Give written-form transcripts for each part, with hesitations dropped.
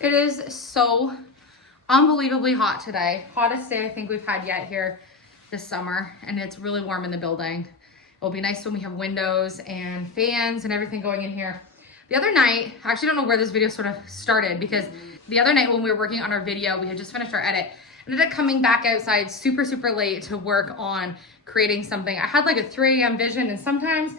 It is so unbelievably hot today. Hottest day I think we've had yet here this summer, and it's really warm in the building. It'll be nice when we have windows and fans and everything going in here. The other night, I actually don't know where this video sort of started, because the other night when we were working on our video, we had just finished our edit. I ended up coming back outside super late to work on creating something. I had like a 3 a.m. vision, and sometimes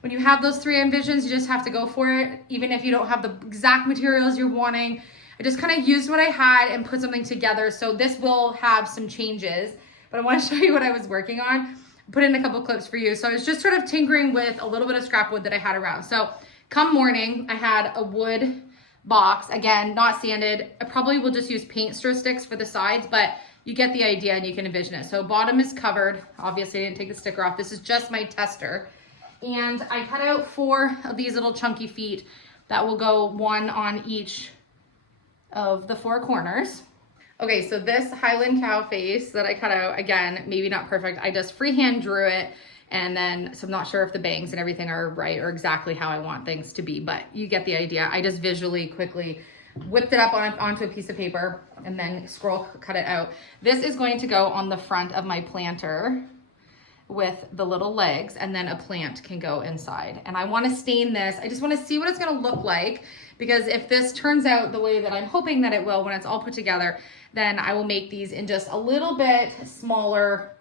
when you have those 3 a.m. visions, you just have to go for it, even if you don't have the exact materials you're wanting. I just kind of used what I had and put something together. So this will have some changes, but I want to show you what I was working on. Put in a couple clips for you. So I was just sort of tinkering with a little bit of scrap wood that I had around. So come morning, I had a wood box, again, not sanded. I probably will just use paint stir sticks for the sides, but you get the idea and you can envision it. So bottom is covered. Obviously I didn't take the sticker off. This is just my tester. And I cut out 4 of these little chunky feet that will go 1 on each of the 4 corners. Okay, so this Highland cow face that I cut out, again, maybe not perfect. I just freehand drew it, and then, so I'm not sure if the bangs and everything are right or exactly how I want things to be, but you get the idea. I just visually quickly whipped it up onto a piece of paper and then scroll cut it out. This is going to go on the front of my planter with the little legs, and then a plant can go inside. And I want to stain this. I just want to see what it's going to look like, because if this turns out the way that I'm hoping that it will when it's all put together, then I will make these in just a little bit smaller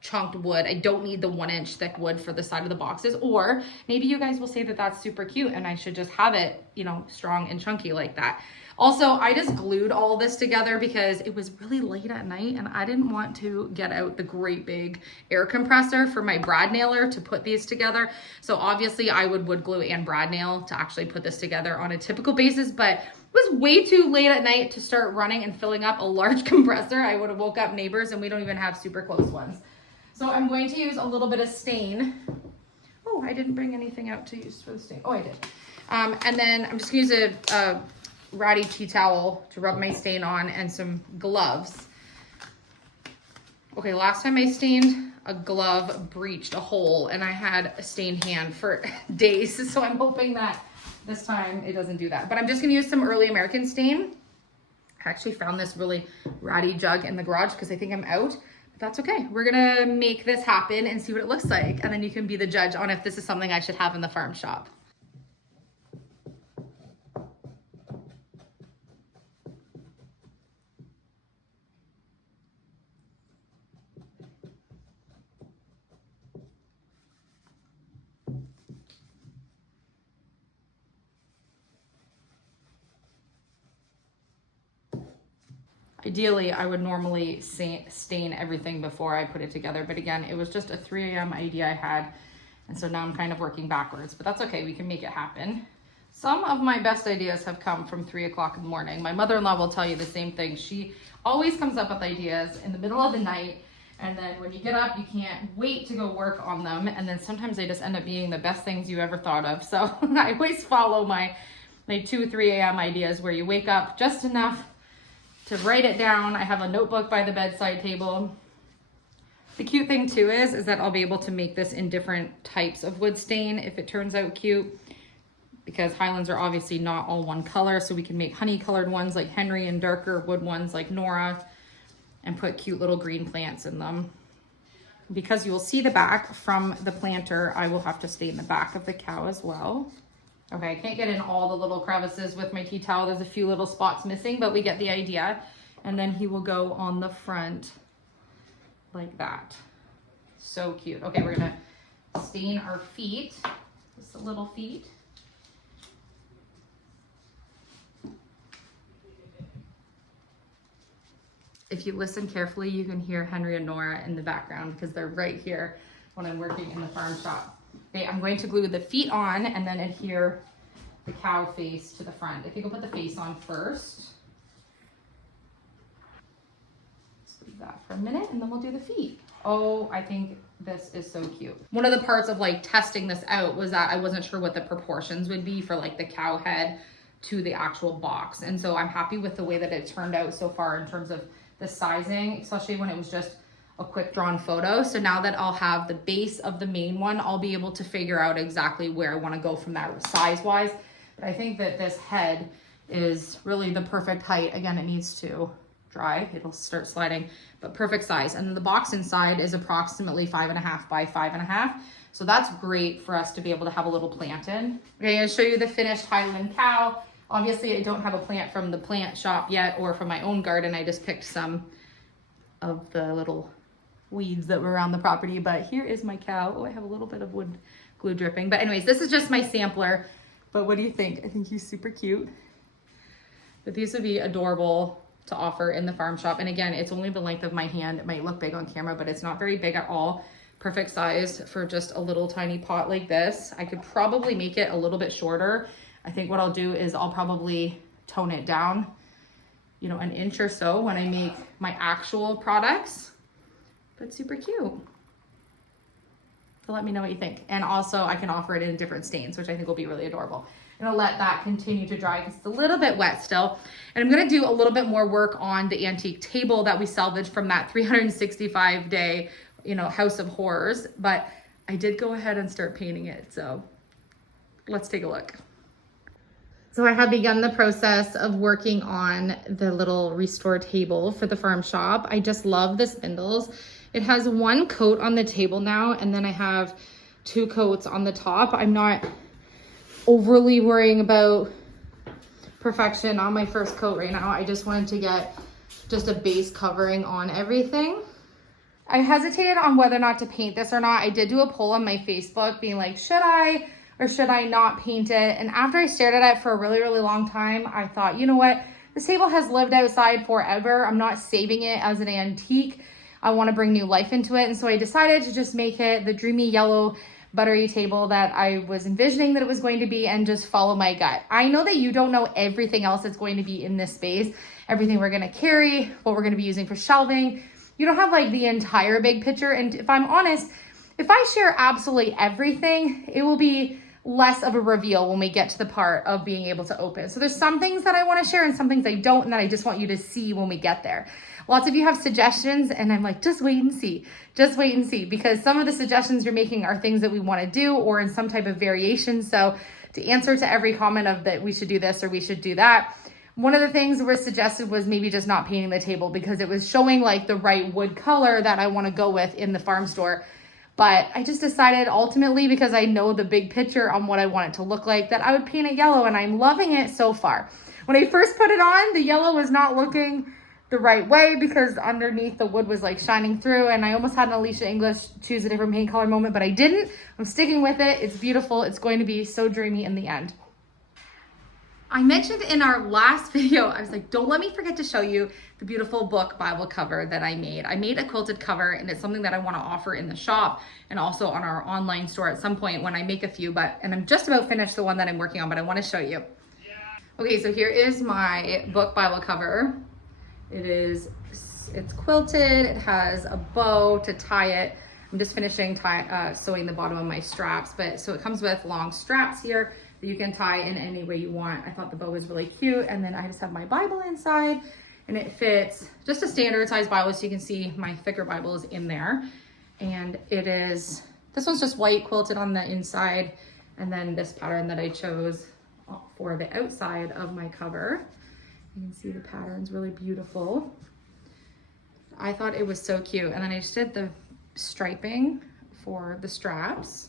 chunked wood. I don't need the 1-inch thick wood for the side of the boxes. Or maybe you guys will say that that's super cute and I should just have it, you know, strong and chunky like that. Also, I just glued all this together because it was really late at night and I didn't want to get out the great big air compressor for my brad nailer to put these together. So obviously I would wood glue and brad nail to actually put this together on a typical basis, but it was way too late at night to start running and filling up a large compressor. I would have woke up neighbors, and we don't even have super close ones. So I'm going to use a little bit of stain. Oh, I didn't bring anything out to use for the stain. Oh, I did. And then I'm just gonna use a ratty tea towel to rub my stain on, and some gloves. Okay, last time I stained, a glove breached a hole and I had a stained hand for days. So I'm hoping that this time it doesn't do that. But I'm just gonna use some early American stain. I actually found this really ratty jug in the garage because I think I'm out. But that's okay. We're gonna make this happen and see what it looks like. And then you can be the judge on if this is something I should have in the farm shop. Ideally, I would normally stain everything before I put it together. But again, it was just a 3 a.m. idea I had. And so now I'm kind of working backwards, but that's okay. We can make it happen. Some of my best ideas have come from 3 o'clock in the morning. My mother-in-law will tell you the same thing. She always comes up with ideas in the middle of the night. And then when you get up, you can't wait to go work on them. And then sometimes they just end up being the best things you ever thought of. So I always follow my 2, 3 a.m. ideas where you wake up just enough to write it down. I have a notebook by the bedside table. The cute thing too is that I'll be able to make this in different types of wood stain if it turns out cute, because Highlands are obviously not all one color. So we can make honey colored ones like Henry and darker wood ones like Nora, and put cute little green plants in them. Because you will see the back from the planter, I will have to stain the back of the cow as well. Okay, I can't get in all the little crevices with my tea towel. There's a few little spots missing, but we get the idea. And then he will go on the front like that. So cute. Okay, we're gonna stain our feet, just the little feet. If you listen carefully, you can hear Henry and Nora in the background because they're right here when I'm working in the farm shop. Okay, I'm going to glue the feet on and then adhere the cow face to the front. I think I'll put the face on first. Let's leave that for a minute and then we'll do the feet. Oh, I think this is so cute. One of the parts of like testing this out was that I wasn't sure what the proportions would be for like the cow head to the actual box. And so I'm happy with the way that it turned out so far in terms of the sizing, especially when it was just a quick drawn photo. So now that I'll have the base of the main one, I'll be able to figure out exactly where I want to go from that size wise. But I think that this head is really the perfect height. Again, it needs to dry, it'll start sliding, but perfect size. And the box inside is approximately 5.5 by 5.5. So that's great for us to be able to have a little plant in. Okay, I'm gonna show you the finished Highland cow. Obviously I don't have a plant from the plant shop yet or from my own garden. I just picked some of the little weeds that were around the property, but here is my cow. Oh, I have a little bit of wood glue dripping. But anyways, this is just my sampler. But what do you think? I think he's super cute. But these would be adorable to offer in the farm shop. And again, it's only the length of my hand. It might look big on camera, but it's not very big at all. Perfect size for just a little tiny pot like this. I could probably make it a little bit shorter. I think what I'll do is I'll probably tone it down, you know, an inch or so when I make my actual products. But super cute. So let me know what you think. And also I can offer it in different stains, which I think will be really adorable. And I'll let that continue to dry because it's a little bit wet still. And I'm gonna do a little bit more work on the antique table that we salvaged from that 365-day, you know, House of Horrors. But I did go ahead and start painting it. So let's take a look. So I have begun the process of working on the little restore table for the farm shop. I just love the spindles. It has one coat on the table now, and then I have 2 coats on the top. I'm not overly worrying about perfection on my first coat right now. I just wanted to get just a base covering on everything. I hesitated on whether or not to paint this or not. I did do a poll on my Facebook being like, should I or should I not paint it? And after I stared at it for a really, really long time, I thought, you know what? This table has lived outside forever. I'm not saving it as an antique. I want to bring new life into it. And so I decided to just make it the dreamy yellow buttery table that I was envisioning that it was going to be and just follow my gut. I know that you don't know everything else that's going to be in this space, everything we're going to carry, what we're going to be using for shelving. You don't have like the entire big picture. And if I'm honest, if I share absolutely everything, it will be less of a reveal when we get to the part of being able to open. So there's some things that I want to share and some things I don't, and that I just want you to see when we get there. Lots of you have suggestions and I'm like, just wait and see, because some of the suggestions you're making are things that we want to do or in some type of variation. So to answer to every comment of that we should do this or we should do that, one of the things that was suggested was maybe just not painting the table because it was showing like the right wood color that I want to go with in the farm store. But I just decided ultimately, because I know the big picture on what I want it to look like, that I would paint it yellow, and I'm loving it so far. When I first put it on, the yellow was not looking the right way because underneath the wood was like shining through, and I almost had an Elysia English choose a different paint color moment, but I didn't. I'm sticking with it. It's beautiful. It's going to be so dreamy in the end. I mentioned in our last video, I was like, don't let me forget to show you the beautiful book Bible cover that I made. I made a quilted cover, and it's something that I want to offer in the shop and also on our online store at some point when I make a few, and I'm just about finished the one that I'm working on, but I want to show you. Okay, so here is my book Bible cover. It's quilted, it has a bow to tie it. I'm just finishing sewing the bottom of my straps, so it comes with long straps here that you can tie in any way you want. I thought the bow was really cute, and then I just have my Bible inside, and it fits just a standard size Bible, so you can see my thicker Bible is in there. And this one's just white quilted on the inside, and then this pattern that I chose for the outside of my cover. You can see the pattern's really beautiful. I thought it was so cute, and then I just did the striping for the straps.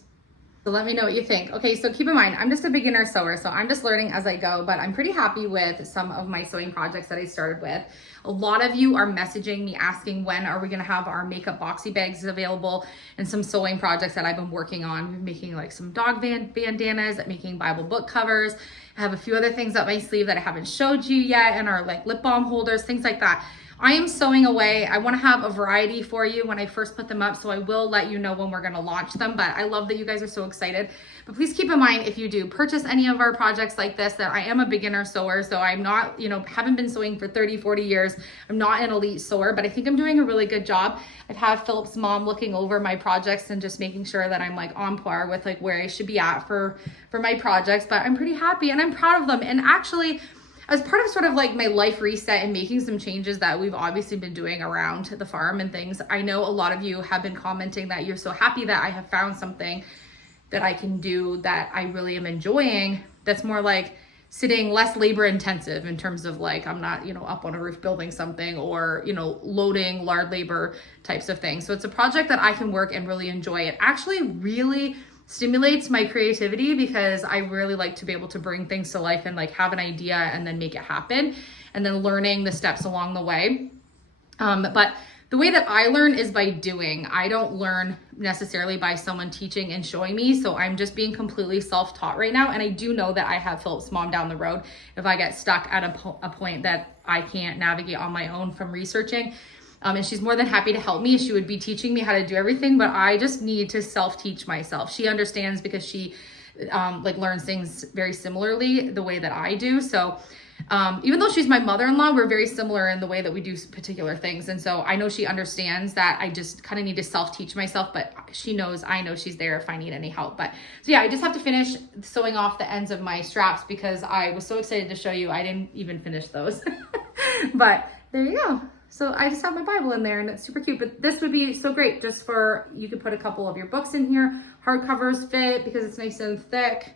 So let me know what you think. Okay, so keep in mind, I'm just a beginner sewer, so I'm just learning as I go, but I'm pretty happy with some of my sewing projects that I started with. A lot of you are messaging me asking when are we gonna have our makeup boxy bags available and some sewing projects that I've been working on. We're making like some dog bandanas, making Bible book covers. I have a few other things up my sleeve that I haven't showed you yet, and are like lip balm holders, things like that. I am sewing away. I want to have a variety for you when I first put them up, so I will let you know when we're going to launch them, but I love that you guys are so excited. But please keep in mind, if you do purchase any of our projects like this, that I am a beginner sewer, so I'm not, haven't been sewing for 30, 40 years. I'm not an elite sewer, but I think I'm doing a really good job. I've had Philip's mom looking over my projects and just making sure that I'm like on par with like where I should be at for my projects, but I'm pretty happy and I'm proud of them. And actually, as part of sort of like my life reset and making some changes that we've obviously been doing around the farm and things, I know a lot of you have been commenting that you're so happy that I have found something that I can do that I really am enjoying, that's more like sitting, less labor intensive in terms of like, I'm not, up on a roof building something or, loading large labor types of things. So it's a project that I can work and really enjoy. It actually really stimulates my creativity because I really like to be able to bring things to life and like have an idea and then make it happen, and then learning the steps along the way. But the way that I learn is by doing. I don't learn necessarily by someone teaching and showing me. So I'm just being completely self-taught right now. And I do know that I have Philip's mom down the road if I get stuck at a point that I can't navigate on my own from researching. And she's more than happy to help me. She would be teaching me how to do everything, but I just need to self-teach myself. She understands because she learns things very similarly the way that I do. So even though she's my mother-in-law, we're very similar in the way that we do particular things. And so I know she understands that I just kind of need to self-teach myself, but I know she's there if I need any help. But so yeah, I just have to finish sewing off the ends of my straps because I was so excited to show you. I didn't even finish those, but there you go. So I just have my Bible in there and it's super cute, but this would be so great just you could put a couple of your books in here. Hardcovers fit because it's nice and thick.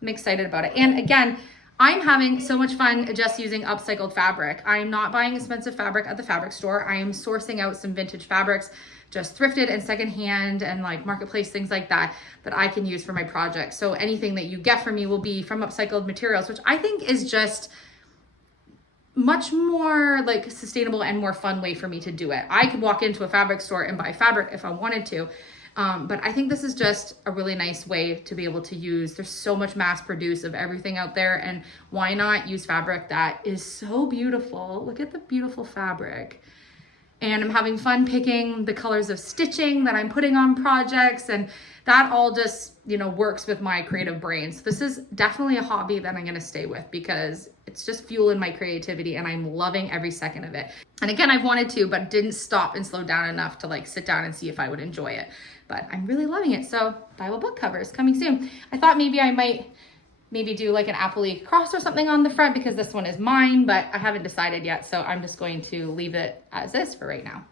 I'm excited about it. And again, I'm having so much fun just using upcycled fabric. I'm not buying expensive fabric at the fabric store. I am sourcing out some vintage fabrics, just thrifted and secondhand and like marketplace, things like that I can use for my project. So anything that you get from me will be from upcycled materials, which I think is just much more like sustainable and more fun way for me to do it. I could walk into a fabric store and buy fabric if I wanted to. But I think this is just a really nice way to be able to use. There's so much mass produce of everything out there, and why not use fabric that is so beautiful? Look at the beautiful fabric. And I'm having fun picking the colors of stitching that I'm putting on projects, and that all just, works with my creative brain. So this is definitely a hobby that I'm going to stay with because it's just fueling my creativity and I'm loving every second of it. And again, I've wanted to, but didn't stop and slow down enough to like sit down and see if I would enjoy it. But I'm really loving it. So Bible book covers coming soon. I thought maybe I might do like an apple leaf cross or something on the front because this one is mine, but I haven't decided yet. So I'm just going to leave it as is for right now.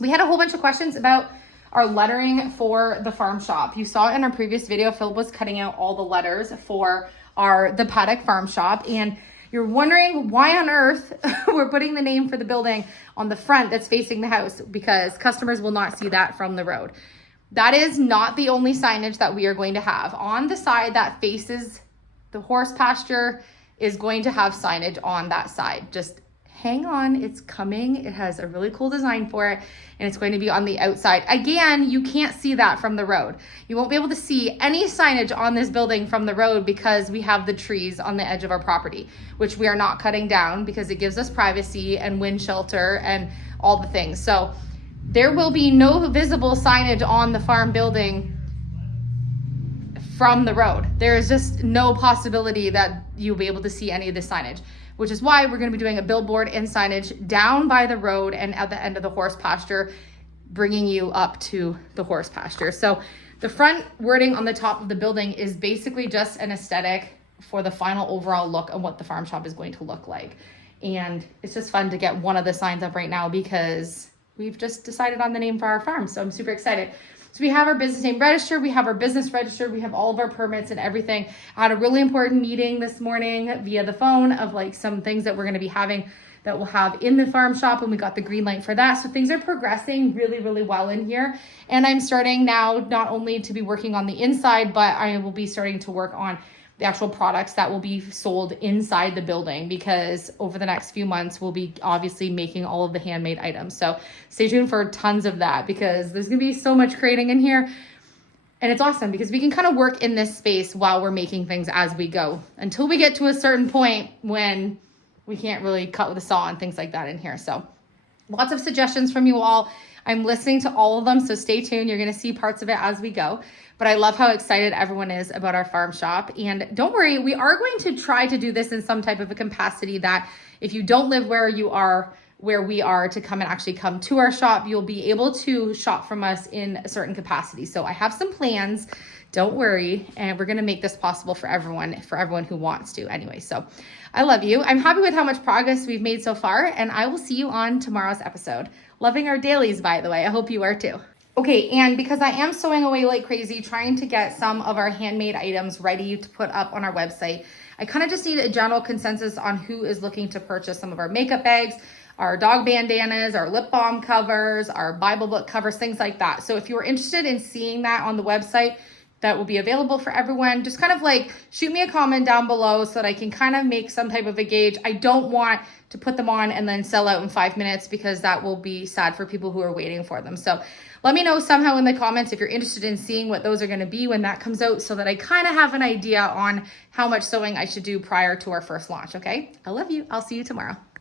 We had a whole bunch of questions about our lettering for the farm shop. You saw in our previous video, Philip was cutting out all the letters for the paddock farm shop. And you're wondering why on earth we're putting the name for the building on the front that's facing the house, because customers will not see that from the road. That is not the only signage that we are going to have. On the side that faces the horse pasture is going to have signage on that side. Just hang on, it's coming. It has a really cool design for it, and it's going to be on the outside. Again, you can't see that from the road. You won't be able to see any signage on this building from the road because we have the trees on the edge of our property, which we are not cutting down because it gives us privacy and wind shelter and all the things. So there will be no visible signage on the farm building from the road. There is just no possibility that you'll be able to see any of the signage, which is why we're going to be doing a billboard and signage down by the road and at the end of the horse pasture, bringing you up to the horse pasture. So the front wording on the top of the building is basically just an aesthetic for the final overall look of what the farm shop is going to look like. And it's just fun to get one of the signs up right now because we've just decided on the name for our farm. So I'm super excited. So we have our business name registered, we have our business registered, we have all of our permits and everything. I had a really important meeting this morning via the phone of like some things that we're going to be having that we'll have in the farm shop, and we got the green light for that. So things are progressing really, really well in here. And I'm starting now not only to be working on the inside, but I will be starting to work on the actual products that will be sold inside the building, because over the next few months we'll be obviously making all of the handmade items. So stay tuned for tons of that, because there's gonna be so much creating in here, and it's awesome because we can kind of work in this space while we're making things as we go until we get to a certain point when we can't really cut with a saw and things like that in here. So lots of suggestions from you all. I'm listening to all of them, so stay tuned. You're gonna see parts of it as we go. But I love how excited everyone is about our farm shop. And don't worry, we are going to try to do this in some type of a capacity that if you don't live where we are to come and actually come to our shop, you'll be able to shop from us in a certain capacity. So I have some plans, don't worry, and we're gonna make this possible for everyone who wants to anyway. So I love you. I'm happy with how much progress we've made so far, and I will see you on tomorrow's episode. Loving our dailies, by the way. I hope you are too. Okay, and because I am sewing away like crazy, trying to get some of our handmade items ready to put up on our website, I kind of just need a general consensus on who is looking to purchase some of our makeup bags, our dog bandanas, our lip balm covers, our Bible book covers, things like that. So if you are interested in seeing that on the website, that will be available for everyone. Just kind of like shoot me a comment down below so that I can kind of make some type of a gauge. I don't want to put them on and then sell out in 5 minutes because that will be sad for people who are waiting for them. So let me know somehow in the comments if you're interested in seeing what those are going to be when that comes out so that I kind of have an idea on how much sewing I should do prior to our first launch, okay? I love you. I'll see you tomorrow.